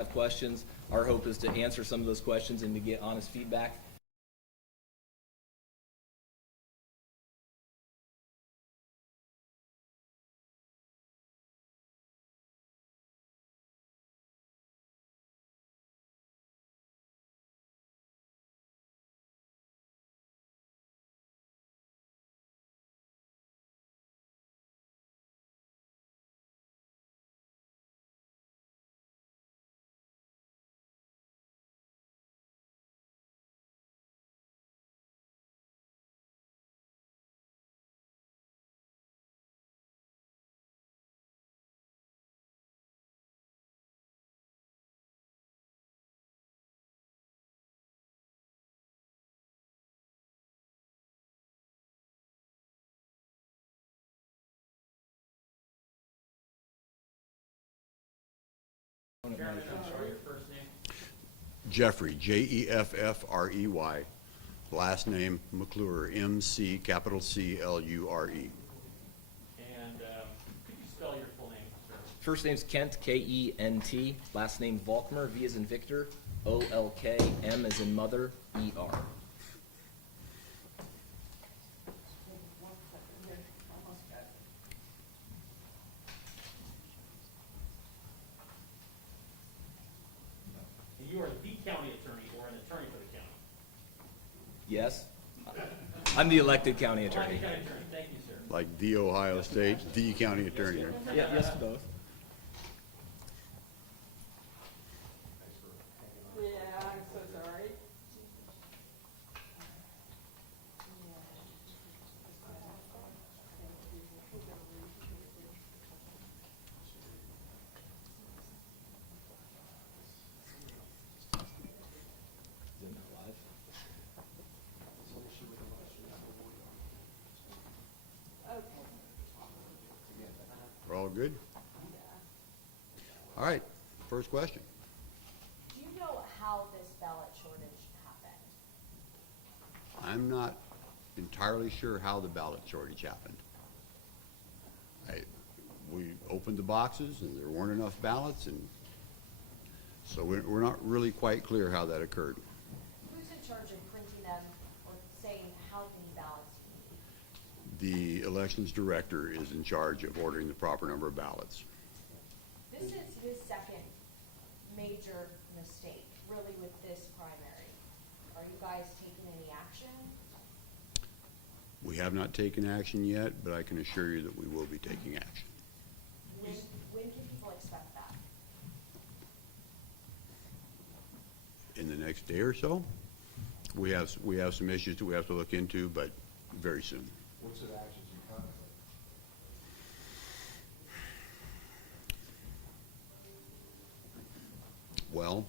have questions. Our hope is to answer some of those questions and to get honest feedback. Chairman, I'm sorry, your first name? Jeffrey, Jeffrey, last name McClure, MC, capital CLURE. And could you spell your full name, sir? First name's Kent, K-E-N-T. Last name Volkmer, V as in Victor, O-L-K, M as in Mother, E-R. And you are the county attorney or an attorney for the county? Yes? I'm the elected county attorney. County attorney, thank you, sir. Like the Ohio State, the county attorney. Yeah, yes to both. Yeah, I'm so sorry. We're all good? All right, first question. Do you know how this ballot shortage happened? I'm not entirely sure how the ballot shortage happened. We opened the boxes and there weren't enough ballots, and so we're not really quite clear how that occurred. Who's in charge of printing them or saying how many ballots you need? The elections director is in charge of ordering the proper number of ballots. This is his second major mistake, really, with this primary. Are you guys taking any action? We have not taken action yet, but I can assure you that we will be taking action. When can people expect that? In the next day or so. We have some issues that we have to look into, but very soon. What sort of actions you contemplate? Well,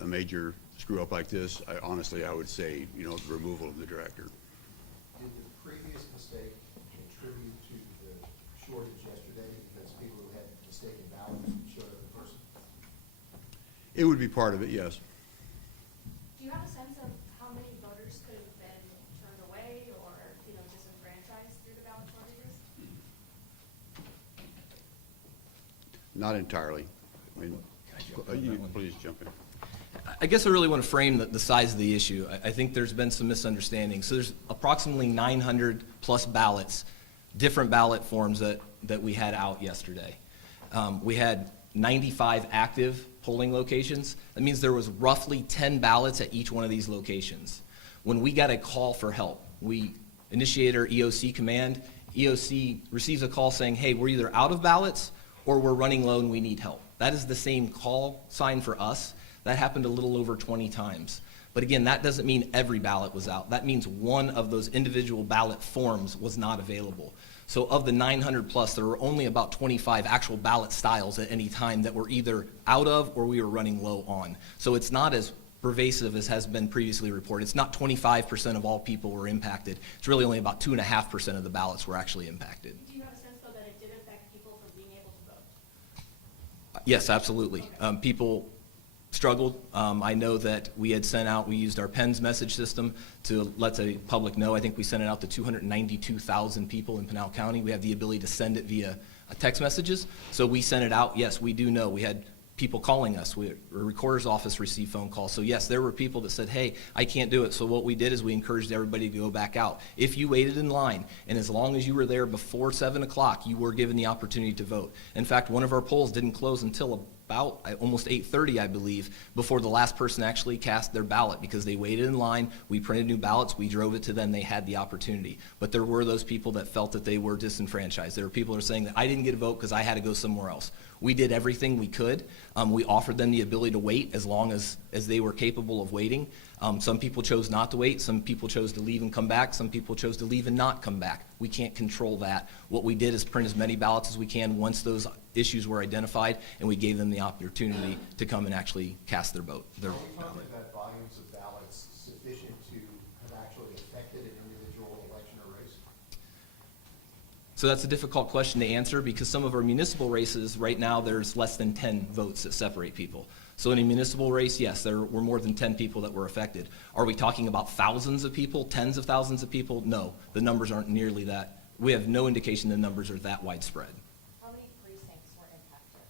a major screw up like this, honestly, I would say, the removal of the director. Did the previous mistake contribute to the shortage yesterday because people who had mistaken ballots showed up in person? It would be part of it, yes. Do you have a sense of how many voters could have been turned away or, disenfranchised through the ballot shortages? Not entirely. I mean, please jump in. I guess I really want to frame the size of the issue. I think there's been some misunderstanding. So there's approximately 900 plus ballots, different ballot forms that we had out yesterday. We had 95 active polling locations. That means there was roughly 10 ballots at each one of these locations. When we got a call for help, we initiated our EOC command. EOC receives a call saying, hey, we're either out of ballots or we're running low and we need help. That is the same call sign for us. That happened a little over 20 times. But again, that doesn't mean every ballot was out. That means one of those individual ballot forms was not available. So of the 900 plus, there were only about 25 actual ballot styles at any time that were either out of or we were running low on. So it's not as pervasive as has been previously reported. It's not 25% of all people were impacted. It's really only about 2.5% of the ballots were actually impacted. Do you have a sense, though, that it did affect people from being able to vote? Yes, absolutely. People struggled. I know that we used our PENS message system to let the public know. I think we sent it out to 292,000 people in Pinal County. We have the ability to send it via text messages. So we sent it out. Yes, we do know. We had people calling us. The recorder's office received phone calls. So yes, there were people that said, hey, I can't do it. So what we did is we encouraged everybody to go back out. If you waited in line, and as long as you were there before 7 o'clock, you were given the opportunity to vote. In fact, one of our polls didn't close until about almost 8:30, I believe, before the last person actually cast their ballot, because they waited in line, we printed new ballots, we drove it to them, they had the opportunity. But there were those people that felt that they were disenfranchised. There were people that are saying that I didn't get a vote because I had to go somewhere else. We did everything we could. We offered them the ability to wait as long as they were capable of waiting. Some people chose not to wait. Some people chose to leave and come back. Some people chose to leave and not come back. We can't control that. What we did is print as many ballots as we can once those issues were identified, and we gave them the opportunity to come and actually cast their vote. Are we talking about volumes of ballots sufficient to have actually affected an individual election or race? So that's a difficult question to answer, because some of our municipal races, right now, there's less than 10 votes that separate people. So in a municipal race, yes, there were more than 10 people that were affected. Are we talking about thousands of people, tens of thousands of people? No, the numbers aren't nearly that. We have no indication the numbers are that widespread. How many precincts were impacted?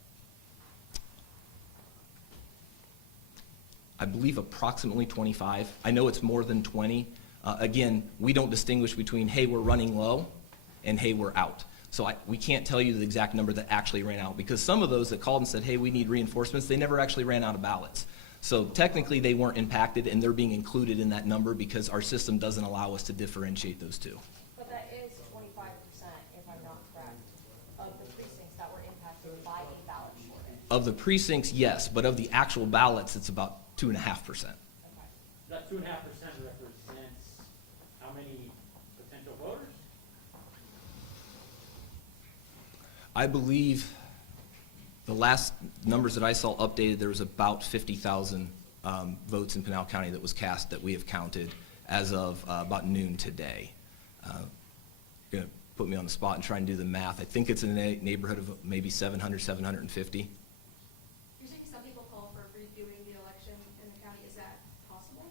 I believe approximately 25. I know it's more than 20. Again, we don't distinguish between, hey, we're running low, and hey, we're out. So we can't tell you the exact number that actually ran out, because some of those that called and said, hey, we need reinforcements, they never actually ran out of ballots. So technically they weren't impacted, and they're being included in that number because our system doesn't allow us to differentiate those two. But that is 25%, if I'm not correct, of the precincts that were impacted by a ballot shortage. Of the precincts, yes, but of the actual ballots, it's about 2.5%. Okay. That 2.5% represents how many potential voters? I believe the last numbers that I saw updated, there was about 50,000 votes in Pinal County that was cast that we have counted as of about noon today. You're going to put me on the spot and try and do the math. I think it's in the neighborhood of maybe 700, 750. You're saying some people call for redoing the election in the county. Is that possible?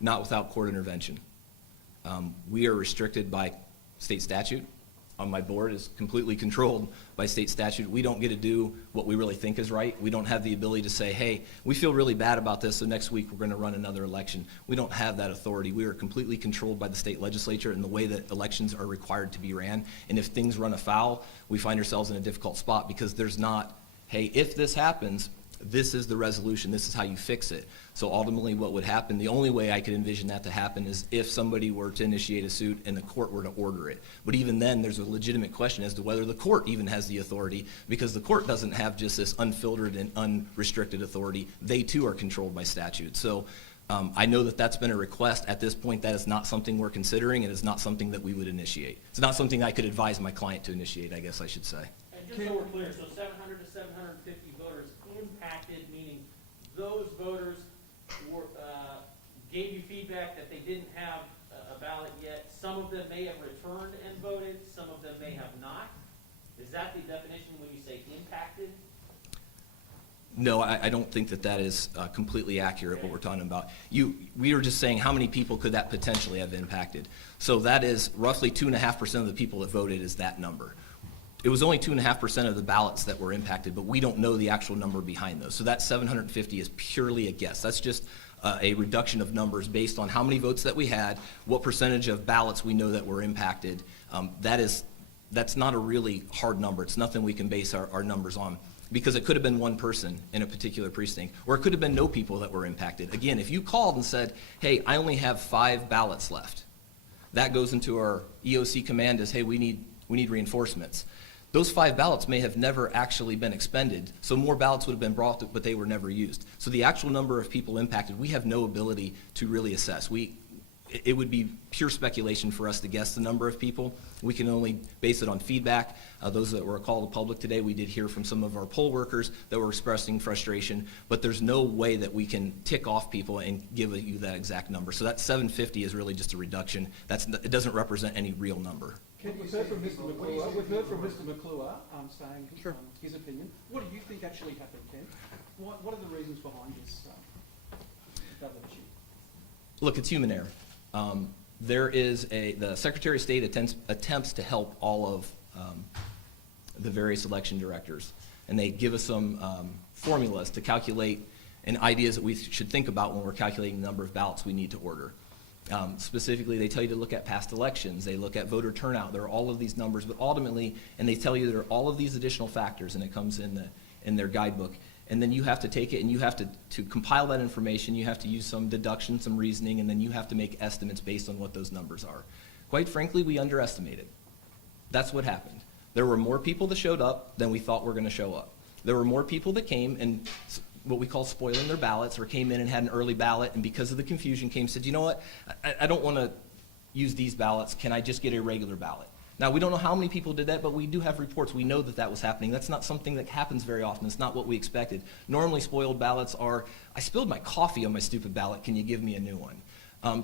Not without court intervention. We are restricted by state statute. My board is completely controlled by state statute. We don't get to do what we really think is right. We don't have the ability to say, hey, we feel really bad about this, so next week we're going to run another election. We don't have that authority. We are completely controlled by the state legislature and the way that elections are required to be ran. And if things run afoul, we find ourselves in a difficult spot, because there's not, hey, if this happens, this is the resolution, this is how you fix it. So ultimately what would happen, the only way I could envision that to happen is if somebody were to initiate a suit and the court were to order it. But even then, there's a legitimate question as to whether the court even has the authority, because the court doesn't have just this unfiltered and unrestricted authority. They too are controlled by statute. So I know that that's been a request. At this point, that is not something we're considering, and it's not something that we would initiate. It's not something I could advise my client to initiate, I guess I should say. And just so we're clear, so 700 to 750 voters impacted, meaning those voters were, gave you feedback that they didn't have a ballot yet. Some of them may have returned and voted, some of them may have not. Is that the definition when you say impacted? No, I don't think that that is completely accurate, what we're talking about. We were just saying how many people could that potentially have impacted. So that is roughly 2.5% of the people that voted is that number. It was only 2.5% of the ballots that were impacted, but we don't know the actual number behind those. So that 750 is purely a guess. That's just a reduction of numbers based on how many votes that we had, what percentage of ballots we know that were impacted. That's not a really hard number. It's nothing we can base our numbers on, because it could have been one person in a particular precinct, or it could have been no people that were impacted. Again, if you called and said, hey, I only have 5 ballots left, that goes into our EOC command as, hey, we need reinforcements. Those 5 ballots may have never actually been expended, so more ballots would have been brought, but they were never used. So the actual number of people impacted, we have no ability to really assess. It would be pure speculation for us to guess the number of people. We can only base it on feedback. Those that were called to public today, we did hear from some of our poll workers that were expressing frustration, but there's no way that we can tick off people and give you that exact number. So that 750 is really just a reduction. It doesn't represent any real number. We've heard from Mr. McClure. We've heard from Mr. McClure saying his opinion. What do you think actually happened, Ken? What are the reasons behind this double issue? Look, it's human error. The Secretary of State attempts to help all of the various election directors. And they give us some formulas to calculate and ideas that we should think about when we're calculating the number of ballots we need to order. Specifically, they tell you to look at past elections. They look at voter turnout. There are all of these numbers, but ultimately, and they tell you there are all of these additional factors, and it comes in their guidebook. And then you have to take it and you have to compile that information. You have to use some deduction, some reasoning, and then you have to make estimates based on what those numbers are. Quite frankly, we underestimated. That's what happened. There were more people that showed up than we thought were going to show up. There were more people that came and what we call spoiling their ballots, or came in and had an early ballot, and because of the confusion came and said, you know what, I don't want to use these ballots. Can I just get a regular ballot? Now, we don't know how many people did that, but we do have reports. We know that that was happening. That's not something that happens very often. It's not what we expected. Normally, spoiled ballots are, I spilled my coffee on my stupid ballot. Can you give me a new one?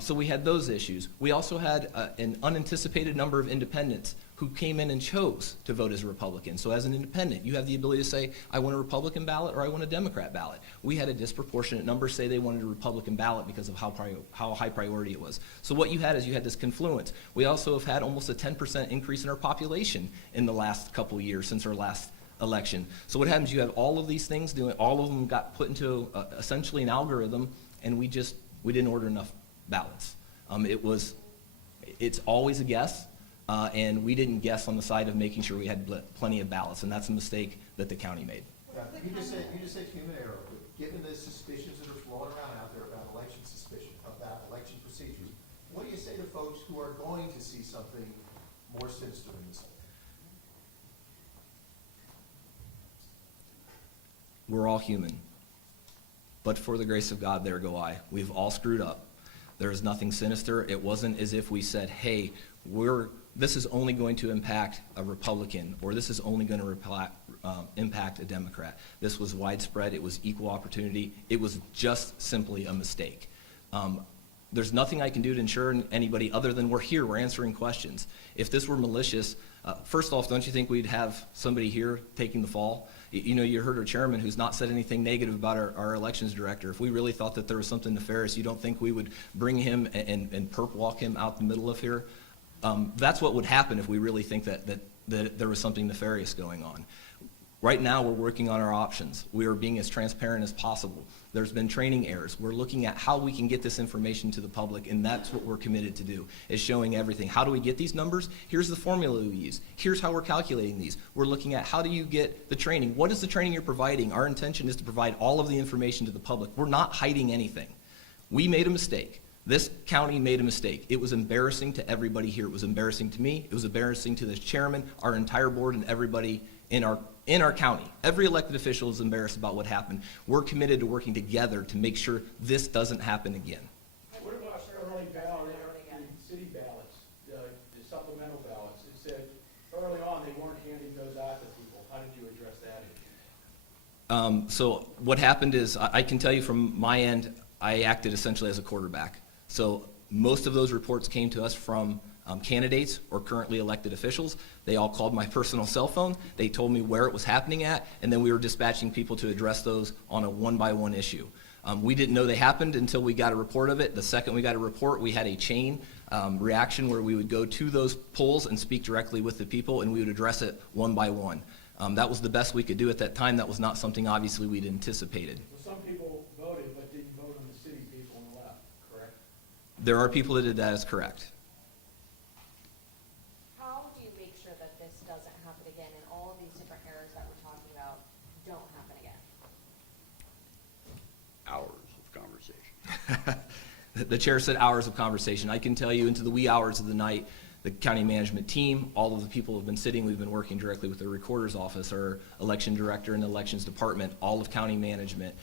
So we had those issues. We also had an unanticipated number of independents who came in and chose to vote as a Republican. So as an independent, you have the ability to say, I want a Republican ballot or I want a Democrat ballot. We had a disproportionate number say they wanted a Republican ballot because of how high priority it was. So what you had is you had this confluence. We also have had almost a 10% increase in our population in the last couple of years since our last election. So what happens, you have all of these things doing, all of them got put into essentially an algorithm, and we didn't order enough ballots. It's always a guess. And we didn't guess on the side of making sure we had plenty of ballots, and that's a mistake that the county made. You just said human error, but given the suspicions that are floating around out there about election suspicion, about election procedures, what do you say to folks who are going to see something more sinister in this? We're all human. But for the grace of God, there go I. We've all screwed up. There is nothing sinister. It wasn't as if we said, hey, this is only going to impact a Republican, or this is only going to impact a Democrat. This was widespread. It was equal opportunity. It was just simply a mistake. There's nothing I can do to ensure anybody other than we're here. We're answering questions. If this were malicious, first off, don't you think we'd have somebody here taking the fall? You know, you heard our chairman who's not said anything negative about our elections director. If we really thought that there was something nefarious, you don't think we would bring him and perp walk him out the middle of here? That's what would happen if we really think that there was something nefarious going on. Right now, we're working on our options. We are being as transparent as possible. There's been training errors. We're looking at how we can get this information to the public, and that's what we're committed to do, is showing everything. How do we get these numbers? Here's the formula we use. Here's how we're calculating these. We're looking at how do you get the training? What is the training you're providing? Our intention is to provide all of the information to the public. We're not hiding anything. We made a mistake. This county made a mistake. It was embarrassing to everybody here. It was embarrassing to me. It was embarrassing to the chairman, our entire board, and everybody in our county. Every elected official is embarrassed about what happened. We're committed to working together to make sure this doesn't happen again. What about early ballot, city ballots, the supplemental ballots? It said early on they weren't handing those out to people. How did you address that issue? So what happened is, I can tell you from my end, I acted essentially as a quarterback. So most of those reports came to us from candidates or currently elected officials. They all called my personal cell phone. They told me where it was happening at, and then we were dispatching people to address those on a one-by-one issue. We didn't know they happened until we got a report of it. The second we got a report, we had a chain reaction where we would go to those polls and speak directly with the people, and we would address it one by one. That was the best we could do at that time. That was not something obviously we'd anticipated. So some people voted but didn't vote on the city people on the left, correct? There are people that did that, is correct. How do you make sure that this doesn't happen again and all of these different errors that we're talking about don't happen again? Hours of conversation. The chair said hours of conversation. I can tell you into the wee hours of the night, the county management team, all of the people have been sitting, we've been working directly with the recorder's office, our election director and the elections department, all of county management.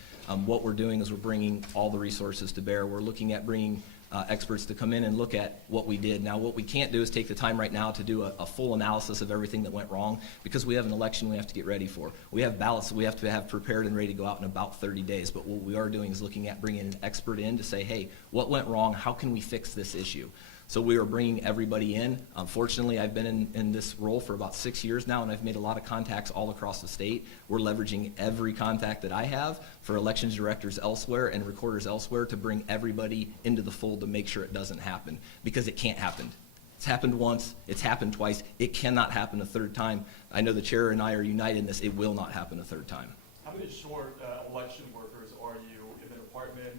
What we're doing is we're bringing all the resources to bear. We're looking at bringing experts to come in and look at what we did. Now, what we can't do is take the time right now to do a full analysis of everything that went wrong, because we have an election we have to get ready for. We have ballots that we have to have prepared and ready to go out in about 30 days. But what we are doing is looking at bringing an expert in to say, hey, what went wrong? How can we fix this issue? So we are bringing everybody in. Unfortunately, I've been in this role for about 6 years now, and I've made a lot of contacts all across the state. We're leveraging every contact that I have for elections directors elsewhere and recorders elsewhere to bring everybody into the fold to make sure it doesn't happen, because it can't happen. It's happened once, it's happened twice, it cannot happen a third time. I know the chair and I are united in this, it will not happen a third time. How many short election workers are you in the department?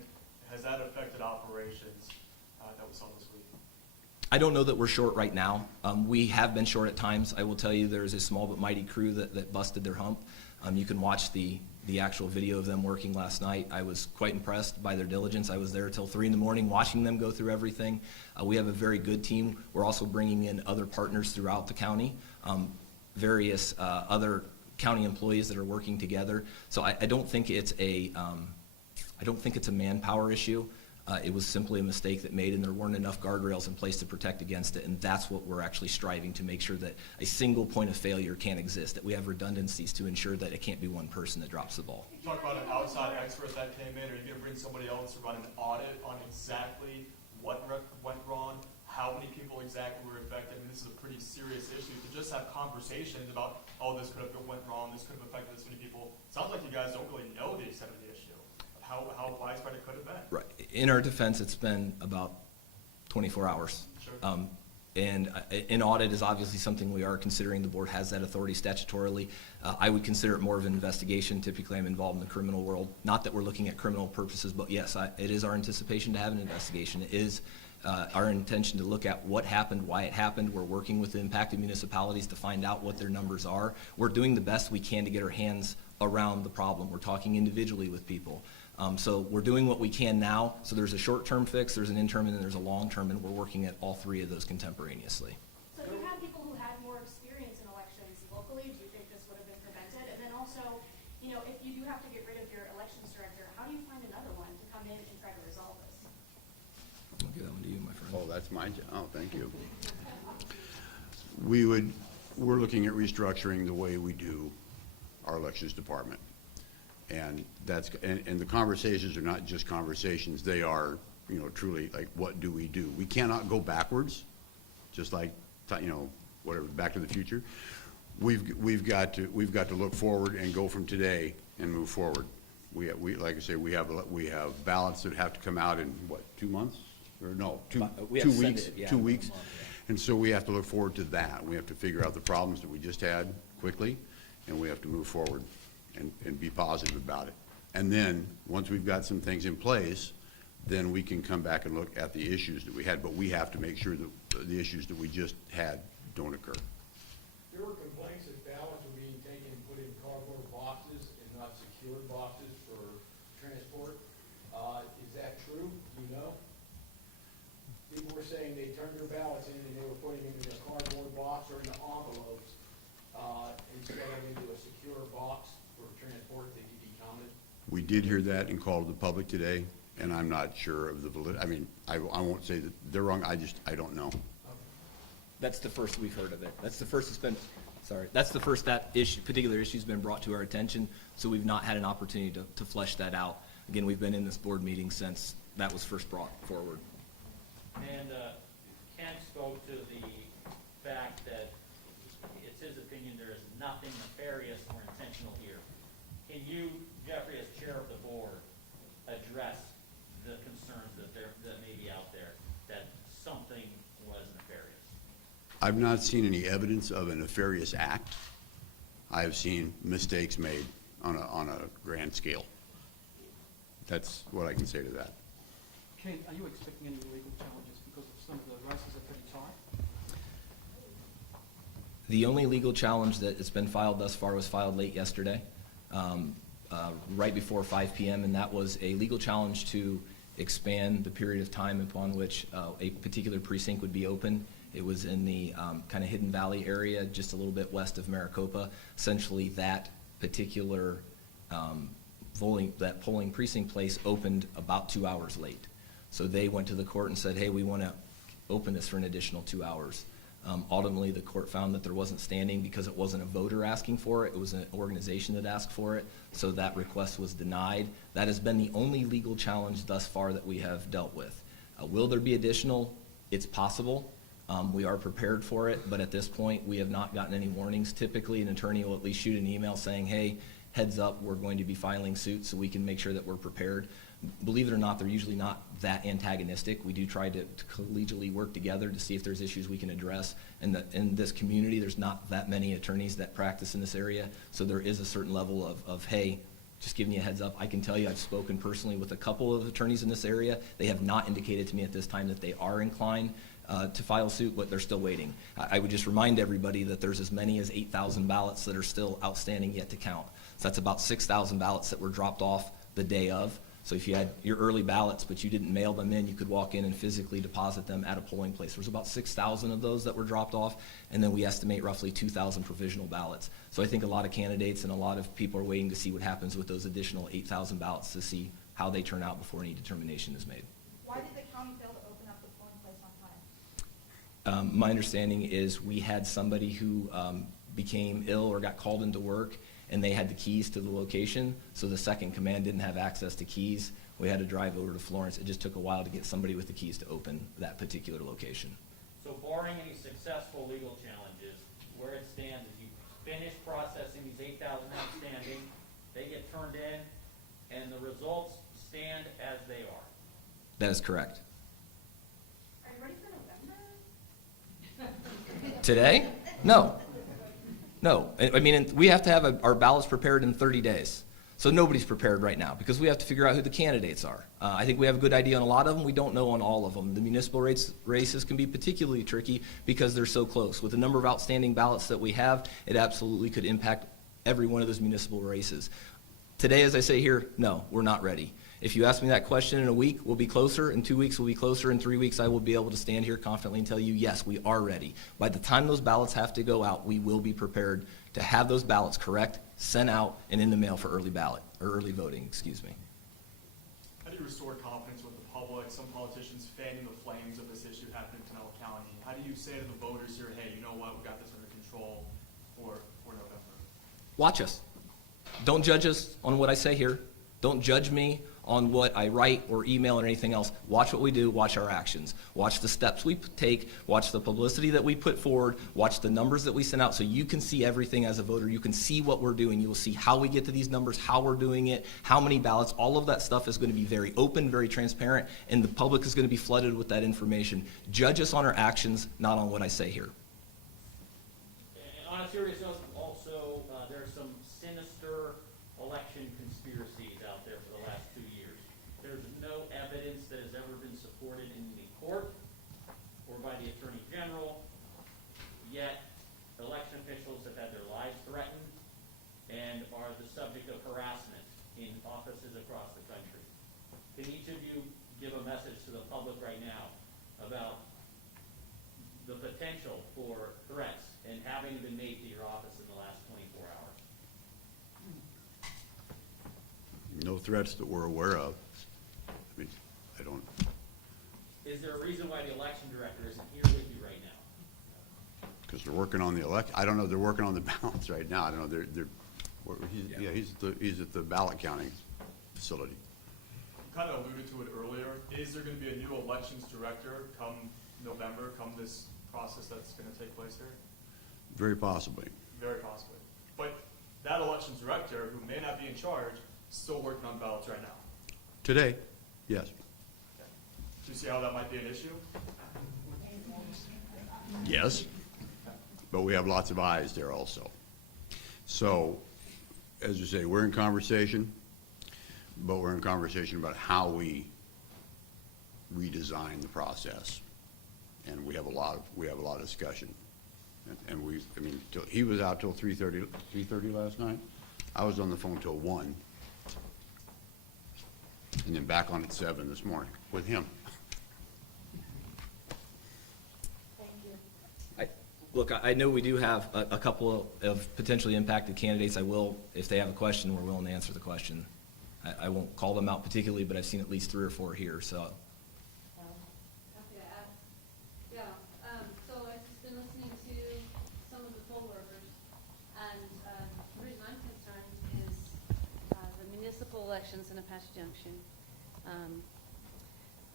Has that affected operations that we saw this week? I don't know that we're short right now. We have been short at times. I will tell you there's a small but mighty crew that busted their hump. You can watch the actual video of them working last night. I was quite impressed by their diligence. I was there till 3 in the morning watching them go through everything. We have a very good team. We're also bringing in other partners throughout the county, various other county employees that are working together. So I don't think it's a manpower issue. It was simply a mistake that made, and there weren't enough guardrails in place to protect against it, and that's what we're actually striving to make sure that a single point of failure can't exist, that we have redundancies to ensure that it can't be one person that drops the ball. You talk about an outside expert that came in. Are you going to bring somebody else to run an audit on exactly what went wrong, how many people exactly were affected? I mean, this is a pretty serious issue. To just have conversations about, oh, this could have went wrong, this could have affected this many people. Sounds like you guys don't really know the extent of the issue, of how widespread it could have been. Right. In our defense, it's been about 24 hours. Sure. And an audit is obviously something we are considering. The board has that authority statutorily. I would consider it more of an investigation. Typically, I'm involved in the criminal world. Not that we're looking at criminal purposes, but yes, it is our anticipation to have an investigation. It is our intention to look at what happened, why it happened. We're working with the impacted municipalities to find out what their numbers are. We're doing the best we can to get our hands around the problem. We're talking individually with people. So we're doing what we can now. So there's a short-term fix, there's an interim, and then there's a long-term, and we're working at all three of those contemporaneously. So if you had people who had more experience in elections locally, do you think this would have been prevented? And then also, you know, if you do have to get rid of your elections director, how do you find another one to come in and try to resolve this? I'll give that one to you, my friend. Oh, that's my job. Oh, thank you. We're looking at restructuring the way we do our elections department. And and the conversations are not just conversations, they are, you know, truly like, what do we do? We cannot go backwards, just like, you know, whatever, Back to the Future. We've got to look forward and go from today and move forward. We like I say, we have ballots that have to come out in what, 2 months? Or no, We have 2 to send weeks, it, yeah, 2 in a weeks. month, yeah. And so we have to look forward to that. We have to figure out the problems that we just had quickly, and we have to move forward and be positive about it. And then, once we've got some things in place, then we can come back and look at the issues that we had, but we have to make sure that the issues that we just had don't occur. There were complaints that ballots were being taken and put in cardboard boxes and not secured boxes for transport. Is that true? Do you know? People were saying they turned their ballots in and they were putting them in a cardboard box or in the envelopes, instead of into a secure box for transport that could be counted. We did hear that and called the public today, and I'm not sure of the validity. I mean, I won't say that they're wrong, I don't know. That's the first we've heard of it. That's the first it's been, sorry, that's the first that issue, particular issue's been brought to our attention, so we've not had an opportunity to flesh that out. Again, we've been in this board meeting since that was first brought forward. And Ken spoke to the fact that it's his opinion there is nothing nefarious or intentional here. Can you, Jeffrey, as chair of the board, address the concerns that may be out there, that something was nefarious? I've not seen any evidence of a nefarious act. I have seen mistakes made on a grand scale. That's what I can say to that. Ken, are you expecting any legal challenges because of some of the races are pretty tight? The only legal challenge that has been filed thus far was filed late yesterday, right before 5 p.m., and that was a legal challenge to expand the period of time upon which a particular precinct would be open. It was in the kind of Hidden Valley area, just a little bit west of Maricopa. Essentially, that particular polling precinct place opened about 2 hours late. So they went to the court and said, hey, we want to open this for an additional 2 hours. Ultimately, the court found that there wasn't standing because it wasn't a voter asking for it. It was an organization that asked for it. So that request was denied. That has been the only legal challenge thus far that we have dealt with. Will there be additional? It's possible. We are prepared for it, but at this point, we have not gotten any warnings. Typically, an attorney will at least shoot an email saying, hey, heads up, we're going to be filing suit, so we can make sure that we're prepared. Believe it or not, they're usually not that antagonistic. We do try to collegially work together to see if there's issues we can address. In this community, there's not that many attorneys that practice in this area, so there is a certain level of hey, just giving you a heads up. I can tell you I've spoken personally with a couple of attorneys in this area. They have not indicated to me at this time that they are inclined to file suit, but they're still waiting. I would just remind everybody that there's as many as 8,000 ballots that are still outstanding yet to count. So that's about 6,000 ballots that were dropped off the day of. So if you had your early ballots, but you didn't mail them in, you could walk in and physically deposit them at a polling place. There's about 6,000 of those that were dropped off, and then we estimate roughly 2,000 provisional ballots. So I think a lot of candidates and a lot of people are waiting to see what happens with those additional 8,000 ballots to see how they turn out before any determination is made. Why did the county fail to open up the polling place on time? My understanding is we had somebody who became ill or got called into work, and they had the keys to the location, so the second command didn't have access to keys. We had to drive over to Florence. It just took a while to get somebody with the keys to open that particular location. So barring any successful legal challenges, where it stands is you finish processing these 8,000 outstanding, they get turned in, and the results stand as they are. That is correct. Are you ready for November? Today? No. No. I mean, we have to have our ballots prepared in 30 days. So nobody's prepared right now because we have to figure out who the candidates are. I think we have a good idea on a lot of them. We don't know on all of them. The municipal races can be particularly tricky because they're so close. With the number of outstanding ballots that we have, it absolutely could impact every one of those municipal races. Today, as I say here, no, we're not ready. If you ask me that question in a week, we'll be closer. In 2 weeks, we'll be closer. In 3 weeks, I will be able to stand here confidently and tell you, yes, we are ready. By the time those ballots have to go out, we will be prepared to have those ballots correct, sent out, and in the mail for early ballot, or early voting, excuse me. How do you restore confidence with the public? Some politicians fanning the flames of this issue happening in Pinal County. How do you say to the voters here, hey, you know what, we got this under control for November? Watch us. Don't judge us on what I say here. Don't judge me on what I write or email or anything else. Watch what we do, watch our actions. Watch the steps we take, watch the publicity that we put forward, watch the numbers that we send out so you can see everything as a voter. You can see what we're doing. You will see how we get to these numbers, how we're doing it, how many ballots. All of that stuff is going to be very open, very transparent, and the public is going to be flooded with that information. Judge us on our actions, not on what I say here. And on a serious note, also, there are some sinister election conspiracies out there for the last 2 years. There's no evidence that has ever been supported in the court or by the Attorney General, yet election officials have had their lives threatened and are the subject of harassment in offices across the country. Can each of you give a message to the public right now about the potential for threats and having been made to your office in the last 24 hours? No threats that we're aware of. I mean, I don't, Is there a reason why the election director isn't here with you right now? because they're working on the I don't know, they're working on the ballots right now. I don't know, he's at the ballot counting facility. You kind of alluded to it earlier. Is there going to be a new elections director come November, come this process that's going to take place here? Very possibly. Very possibly. But that elections director, who may not be in charge, is still working on ballots right now. Today, yes. Do you see how that might be an issue? Yes, but we have lots of eyes there also. So, as you say, we're in conversation, but we're in conversation about how we redesign the process. And we have a lot of discussion. And he was out till 3:30 last night. I was on the phone till 1. And then back on at 7 this morning with him. Thank you. Look, I know we do have a couple of potentially impacted candidates. I will, if they have a question, we're willing to answer the question. I won't call them out particularly, but I've seen at least 3 or 4 here, so. Okay, yeah, so I've just been listening to some of the poll workers, and the reason I'm concerned is the municipal elections in Apache Junction,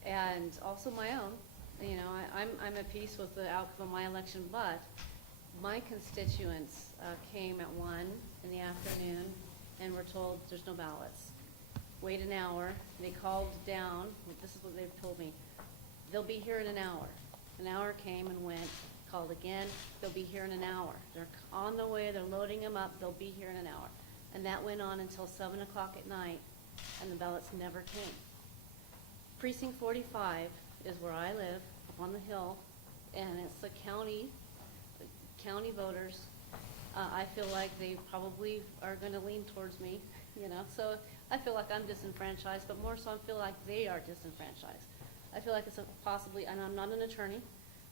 and also my own. You know, I'm at peace with the outcome of my election, but my constituents came at 1 in the afternoon and were told there's no ballots. wait an hour. They called down, this is what they've told me, they'll be here in an hour. An hour came and went, called again, they'll be here in an hour. They're on the way, they're loading them up, they'll be here in an hour. And that went on until 7 o'clock at night, and the ballots never came. Precinct 45 is where I live, up on the hill, and it's the county voters. I feel like they probably are gonna lean towards me, you know, so I feel like I'm disenfranchised, but more so I feel like they are disenfranchised. I feel like it's possibly, and I'm not an attorney,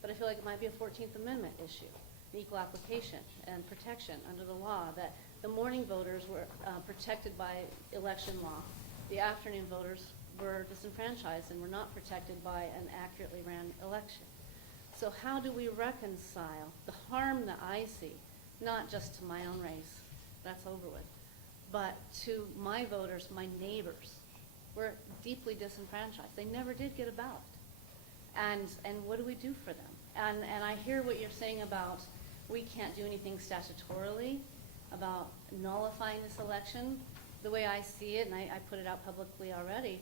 but I feel like it might be a 14th Amendment issue, equal application and protection under the law, that the morning voters were protected by election law. The afternoon voters were disenfranchised and were not protected by an accurately ran election. So how do we reconcile the harm that I see, not just to my own race, that's over with, but to my voters, my neighbors? We're deeply disenfranchised. They never did get a ballot. And what do we do for them? And I hear what you're saying about we can't do anything statutorily about nullifying this election. The way I see it, and I put it out publicly already,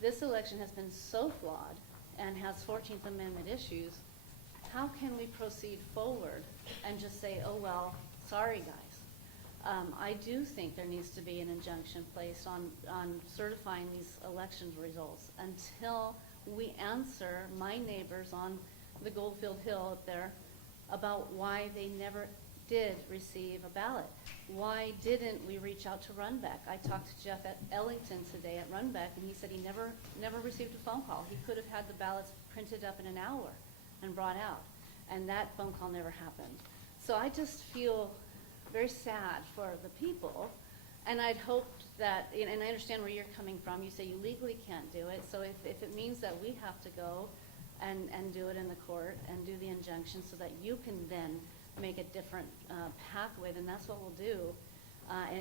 this election has been so flawed and has 14th Amendment issues. How can we proceed forward and just say, oh, well, sorry, guys? I do think there needs to be an injunction placed on certifying these election results until we answer my neighbors on the Goldfield Hill up there about why they never did receive a ballot. Why didn't we reach out to Runbeck? I talked to Jeff at Ellington today at Runbeck, and he said he never received a phone call. He could have had the ballots printed up in an hour and brought out, and that phone call never happened. So I just feel very sad for the people, and I'd hoped that, and I understand where you're coming from. You say you legally can't do it, so if it means that we have to go and do it in the court and do the injunction so that you can then make a different pathway, then that's what we'll do.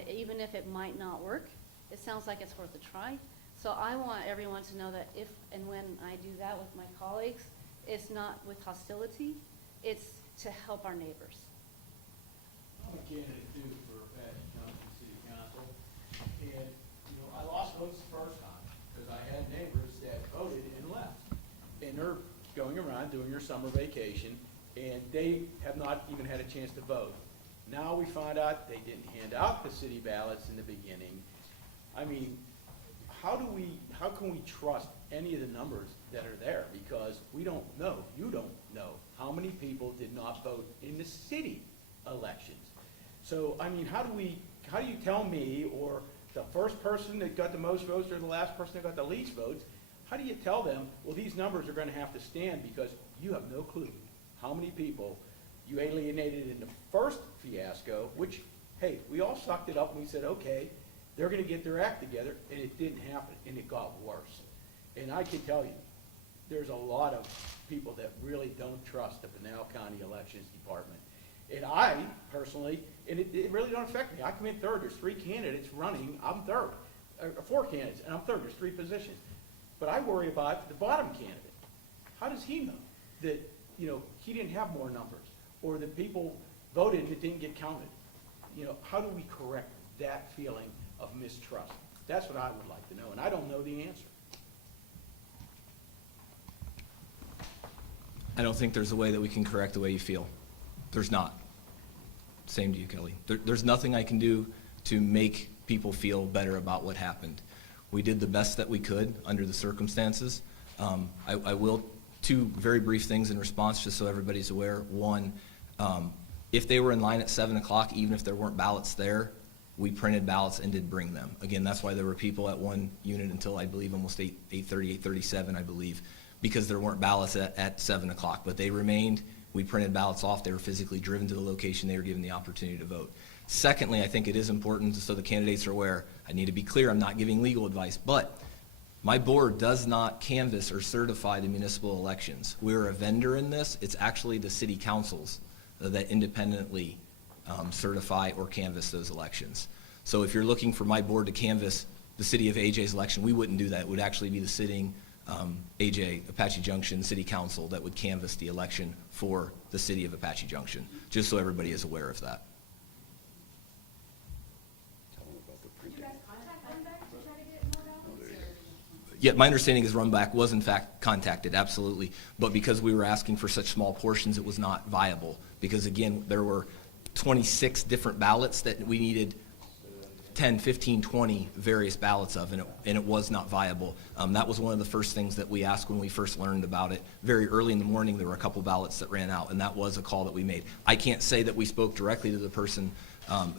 Even if it might not work, it sounds like it's worth a try. So I want everyone to know that if and when I do that with my colleagues, it's not with hostility, it's to help our neighbors. I'm a candidate too for Apache Junction City Council, and, I lost votes the first time, because I had neighbors that voted and left. And they're going around doing their summer vacation, and they have not even had a chance to vote. Now we find out they didn't hand out the city ballots in the beginning. I mean, how can we trust any of the numbers that are there? Because we don't know, you don't know, how many people did not vote in the city elections. So, I mean, how do you tell me, or the first person that got the most votes or the last person that got the least votes, how do you tell them, well, these numbers are gonna have to stand, because you have no clue how many people you alienated in the first fiasco, which, hey, we all sucked it up and we said, okay, they're gonna get their act together, and it didn't happen, and it got worse. And I can tell you, there's a lot of people that really don't trust the Pinal County Elections Department. And I, personally, and it really don't affect me. I come in third. There's 3 candidates running. I'm third. 4 candidates, and I'm third. There's 3 positions. But I worry about the bottom candidate. How does he know that, he didn't have more numbers, or that people voted that didn't get counted? How do we correct that feeling of mistrust? That's what I would like to know, and I don't know the answer. I don't think there's a way that we can correct the way you feel. There's not. Same to you, Kelly. There's nothing I can do to make people feel better about what happened. We did the best that we could under the circumstances. I will, 2 very brief things in response, just so everybody's aware. One, if they were in line at 7 o'clock, even if there weren't ballots there, we printed ballots and did bring them. Again, that's why there were people at one unit until, I believe, almost 8:30, 8:37, I believe, because there weren't ballots at 7 o'clock. But they remained. We printed ballots off. They were physically driven to the location. They were given the opportunity to vote. Secondly, I think it is important, so the candidates are aware, I need to be clear, I'm not giving legal advice, but my board does not canvass or certify the municipal elections. We're a vendor in this. It's actually the city councils that independently certify or canvass those elections. So if you're looking for my board to canvass the city of AJ's election, we wouldn't do that. It would actually be the sitting AJ, Apache Junction City Council, that would canvass the election for the city of Apache Junction, just so everybody is aware of that. Tell them about the Did you printing. guys contact Runbeck to try to get more ballots? Yeah, my understanding is Runback was in fact contacted, absolutely. But because we were asking for such small portions, it was not viable. Because again, there were 26 different ballots that we needed 10, 15, 20 various ballots of, and it was not viable. That was one of the first things that we asked when we first learned about it. Very early in the morning, there were a couple ballots that ran out, and that was a call that we made. I can't say that we spoke directly to the person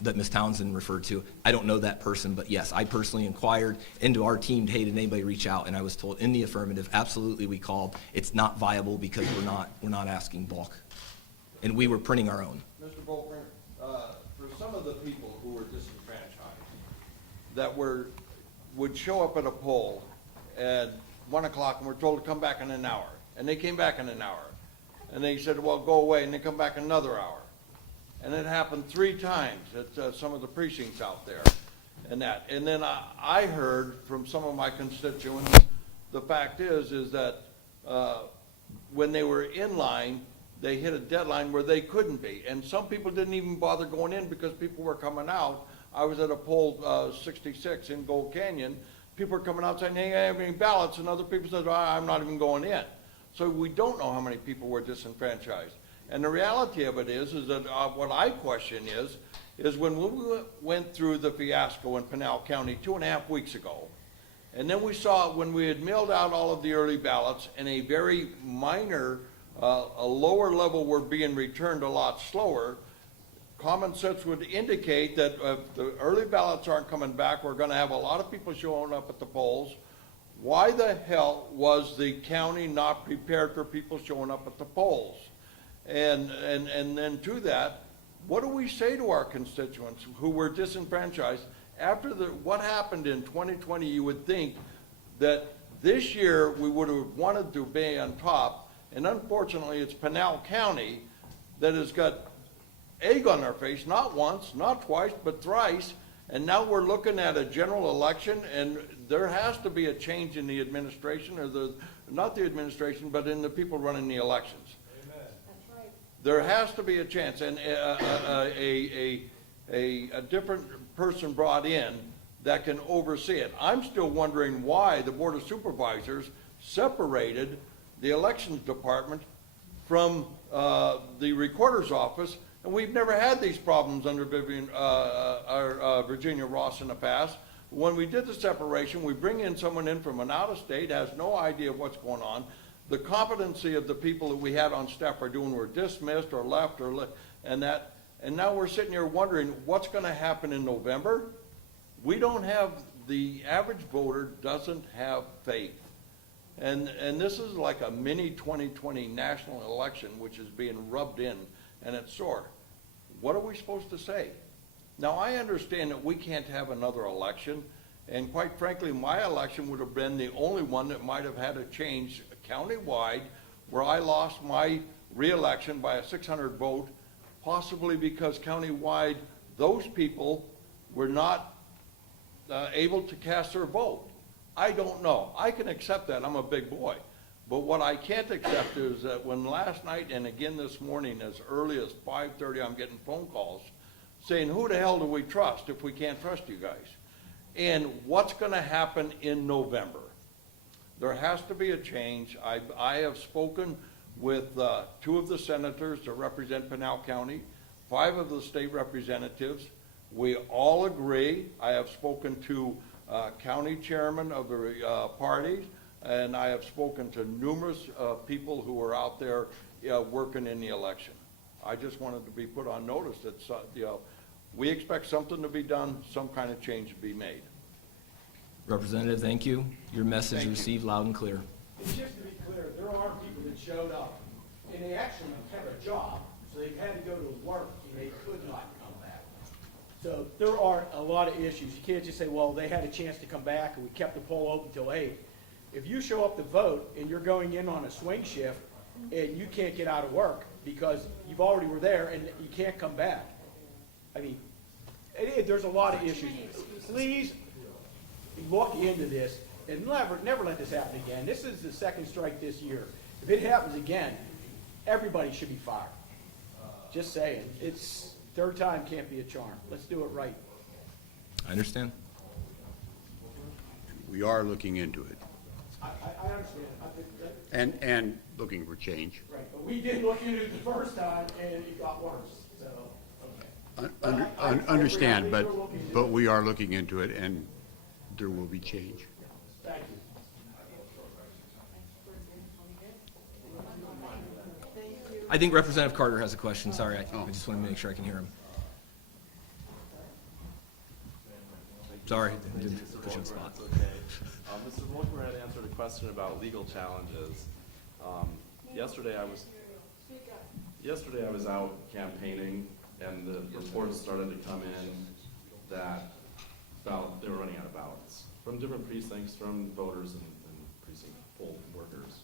that Ms. Townsend referred to. I don't know that person, but yes, I personally inquired into our team, hey, did anybody reach out? And I was told in the affirmative, absolutely, we called. It's not viable because we're not asking bulk. And we were printing our own. Mr. Boltman, for some of the people who were disenfranchised, that would show up at a poll at 1 o'clock and were told to come back in an hour, and they came back in an hour, and they said, well, go away, and they come back another hour. And it happened 3 times at some of the precincts out there, and that. And then I heard from some of my constituents, the fact is that when they were in line, they hit a deadline where they couldn't be. And some people didn't even bother going in because people were coming out. I was at a poll 66 in Gold Canyon. People were coming out saying, hey, I have any ballots, and other people said, I'm not even going in. So we don't know how many people were disenfranchised. And the reality of it is that what I question is when we went through the fiasco in Pinal County 2.5 weeks ago, and then we saw when we had mailed out all of the early ballots and a very minor, a lower level were being returned a lot slower, common sense would indicate that if the early ballots aren't coming back, we're going to have a lot of people showing up at the polls. Why the hell was the county not prepared for people showing up at the polls? And then to that, what do we say to our constituents who were disenfranchised? After what happened in 2020, you would think that this year we would have wanted to be on top, and unfortunately it's Pinal County that has got egg on their face, not once, not twice, but thrice, and now we're looking at a general election, and there has to be a change in the administration, or not the administration, but in the people running the elections. That's right. There has to be a chance, and a different person brought in that can oversee it. I'm still wondering why the Board of Supervisors separated the elections department from the recorder's office, and we've never had these problems under Virginia Ross in the past. When we did the separation, we bring in someone in from an out-of-state, has no idea what's going on. The competency of the people that we had on staff are doing were dismissed or left and now we're sitting here wondering what's going to happen in November. We don't have, the average voter doesn't have faith. And this is like a mini 2020 national election which is being rubbed in, and it's sore. What are we supposed to say? Now, I understand that we can't have another election, and quite frankly, my election would have been the only one that might have had a change countywide, where I lost my re-election by a 600 vote, possibly because countywide those people were not able to cast their vote. I don't know. I can accept that. I'm a big boy. But what I can't accept is that when last night and again this morning, as early as 5:30, I'm getting phone calls saying, who the hell do we trust if we can't trust you guys? And what's going to happen in November? There has to be a change. I have spoken with 2 of the senators to represent Pinal County, 5 of the state representatives. We all agree. I have spoken to county chairman of the parties, and I have spoken to numerous people who are out there working in the election. I just wanted to be put on notice that we expect something to be done, some kind of change to be made. Representative, thank you. Your message received loud and clear. And just to be clear, there are people that showed up, and they actually have a job, so they had to go to work, and they could not come back. So there are a lot of issues. You can't just say, well, they had a chance to come back and we kept the poll open till 8. If you show up to vote and you're going in on a swing shift and you can't get out of work because you've already were there and you can't come back, I mean, there's a lot of issues. Please look into this and never let this happen again. This is the second strike this year. If it happens again, everybody should be fired. Just saying. It's third time can't be a charm. Let's do it right. I understand. We are looking into it. I understand. I think that, and looking for change. right, but we did look into it the first time, and it got worse, so, okay. Understand, I but, think we're looking into but it. we are looking into it, and there will be change. Thank you. I think Representative Carter has a question. Sorry, I just want to make sure I can hear him. Sorry, I didn't put you on the spot. It's okay. Mr. Volkmer had answered a question about legal challenges. Yesterday I was out campaigning, and the reports started to come in that they were running out of ballots from different precincts, from voters and precinct poll workers.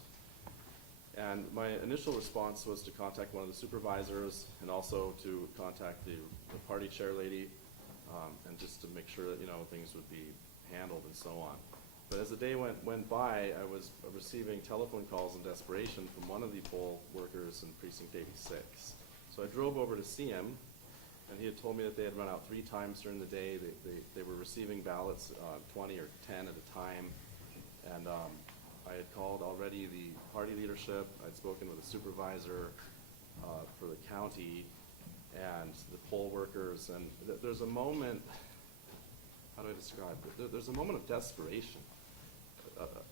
And my initial response was to contact one of the supervisors and also to contact the party chair lady, and just to make sure that, things would be handled and so on. But as the day went by, I was receiving telephone calls in desperation from one of the poll workers in precinct 86. So I drove over to see him, and he had told me that they had run out 3 times during the day. They were receiving ballots, 20 or 10 at a time, and I had called already the party leadership. I'd spoken with a supervisor for the county and the poll workers, and there's a moment, how do I describe it? There's a moment of desperation,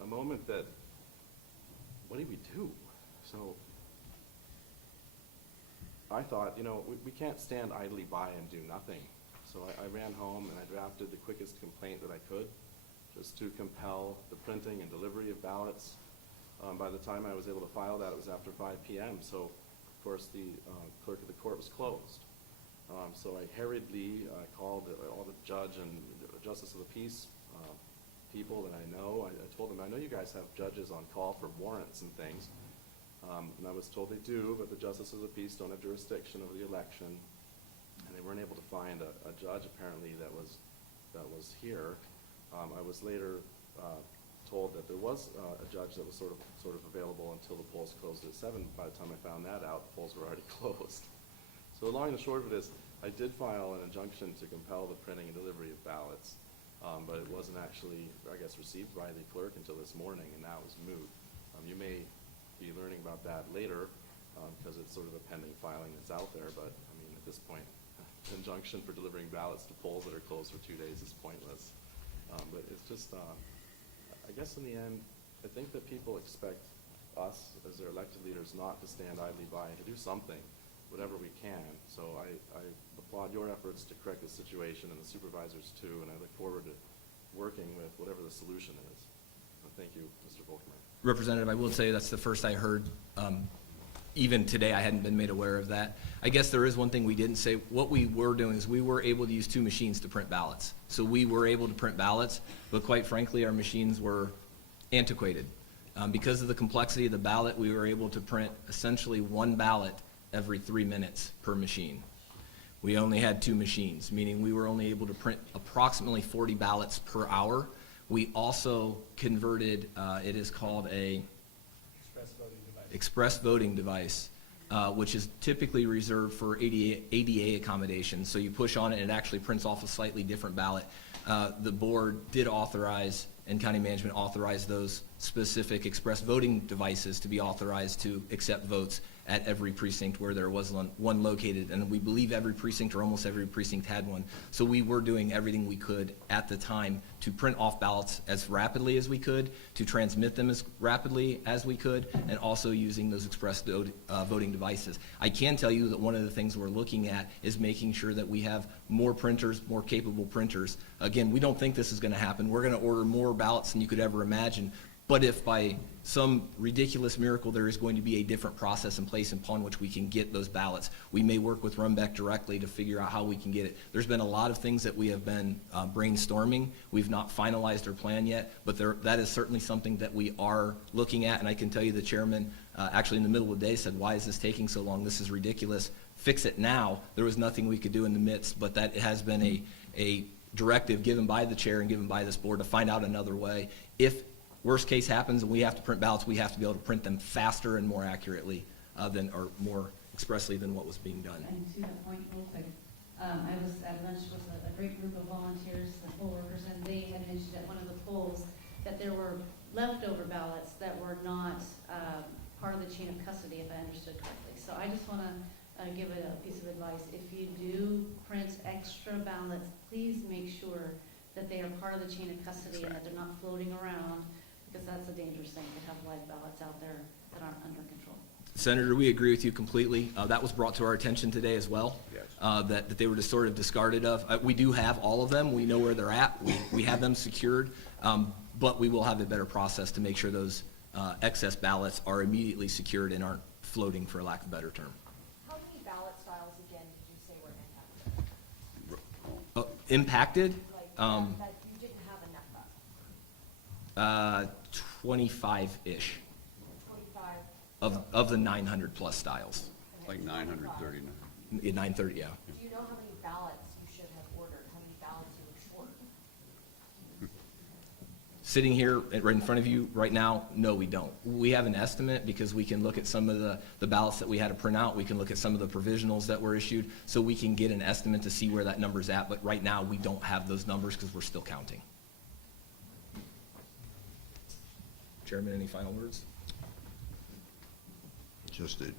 a moment that, what do we do? So I thought, we can't stand idly by and do nothing. So I ran home and I drafted the quickest complaint that I could, just to compel the printing and delivery of ballots. By the time I was able to file that, it was after 5 p.m. So, of course, the clerk of the court was closed. So I hurriedly called all the judge and justice of the peace people that I know. I told them, I know you guys have judges on call for warrants and things. And I was told they do, but the justice of the peace don't have jurisdiction over the election. And they weren't able to find a judge, apparently, that was here. I was later told that there was a judge that was sort of available until the polls closed at 7. By the time I found that out, the polls were already closed. So the long and the short of it is, I did file an injunction to compel the printing and delivery of ballots, but it wasn't actually, I guess, received by the clerk until this morning, and that was moot. You may be learning about that later, because it's sort of a pending filing that's out there, but I mean, at this point, the injunction for delivering ballots to polls that are closed for 2 days is pointless. But it's just, I guess in the end, I think that people expect us, as their elected leaders, not to stand idly by and to do something, whatever we can. So I applaud your efforts to correct the situation, and the supervisors too, and I look forward to working with whatever the solution is. Thank you, Mr. Volkmer. Representative, I will say that's the first I heard. Even today, I hadn't been made aware of that. I guess there is one thing we didn't say. What we were doing is we were able to use 2 machines to print ballots. So we were able to print ballots, but quite frankly, our machines were antiquated. Because of the complexity of the ballot, we were able to print essentially 1 ballot every 3 minutes per machine. We only had 2 machines, meaning we were only able to print approximately 40 ballots per hour. We also converted, it is called a express voting device, which is typically reserved for ADA accommodations. So you push on it and it actually prints off a slightly different ballot. The board did authorize, and county management authorized, those specific express voting devices to be authorized to accept votes at every precinct where there was one located, and we believe every precinct or almost every precinct had one. So we were doing everything we could at the time to print off ballots as rapidly as we could, to transmit them as rapidly as we could, and also using those express voting devices. I can tell you that one of the things we're looking at is making sure that we have more printers, more capable printers. Again, we don't think this is going to happen. We're going to order more ballots than you could ever imagine. But if by some ridiculous miracle there is going to be a different process in place upon which we can get those ballots, we may work with Runbeck directly to figure out how we can get it. There's been a lot of things that we have been brainstorming. We've not finalized our plan yet, but that is certainly something that we are looking at. And I can tell you the chairman actually in the middle of the day said, "Why is this taking so long? This is ridiculous. Fix it now." There was nothing we could do in the midst, but that has been a directive given by the chair and given by this board to find out another way. If worst case happens and we have to print ballots, we have to be able to print them faster and more accurately or more expressly than what was being done. And to that point real quick, I was at lunch with a great group of volunteers, the poll workers, and they had mentioned at one of the polls that there were leftover ballots that were not part of the chain of custody, if I understood correctly. So I just want to give it a piece of advice. If you do print extra ballots, please make sure that they are part of the chain of custody and that they're not floating around, because that's a dangerous thing to have live ballots out there that aren't under control. Senator, we agree with you completely. That was brought to our attention today as well. Yes. That they were just sort of discarded of. We do have all of them. We know where they're at. We have them secured. But we will have a better process to make sure those excess ballots are immediately secured and aren't floating, for lack of a better term. How many ballot styles again did you say were impacted? Impacted, Like, that you didn't have enough of? 25-ish 25? of the 900 plus styles. Like 939. 930, yeah. Do you know how many ballots you should have ordered? How many ballots you were short? Sitting here right in front of you right now, no, we don't. We have an estimate because we can look at some of the ballots that we had to print out. We can look at some of the provisionals that were issued, so we can get an estimate to see where that number's at. But right now, we don't have those numbers because we're still counting. Chairman, any final words? Just that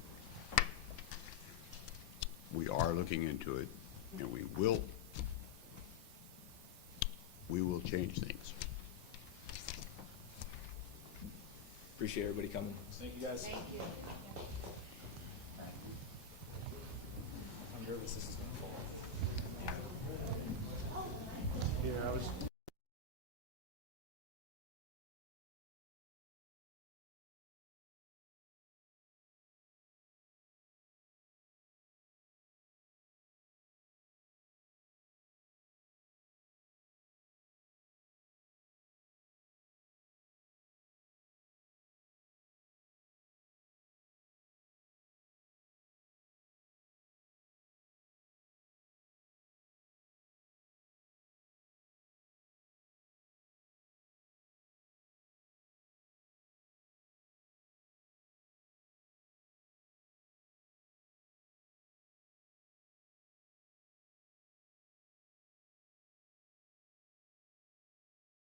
we are looking into it, and we will change things. Appreciate everybody coming. Thank you, guys. Thank you. I'm nervous this is gonna fall. Here, I was